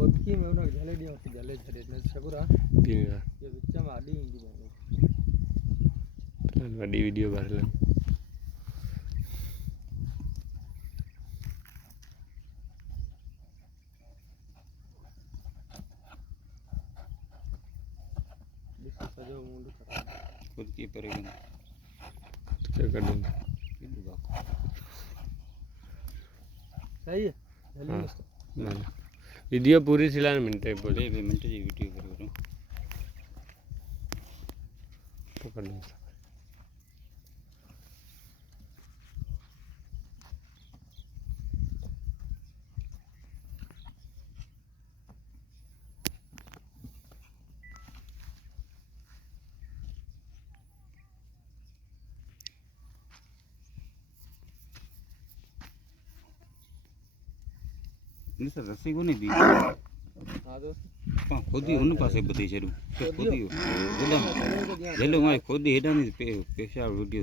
खोदकी में उन्हें जले दिया होती जले जले ने सकुरा ये बिच्चा में आडी इंदी मैंने वडी वीडियो भर ले सजो मुंड खराब खुद की परेगा क्या कर दूँ सही है जल्दी हाँ मस्त ना वीडियो पूरी सिला मिनट है बोले 2 मिनट की वीडियो करो पकड़ लो नहीं सर रस्सी को नहीं दी हाँ दोस्त खोदी उन पासे बधी छड़ू खोदी बोला हेलो मारे खोदी हेडा नहीं पेशा वीडियो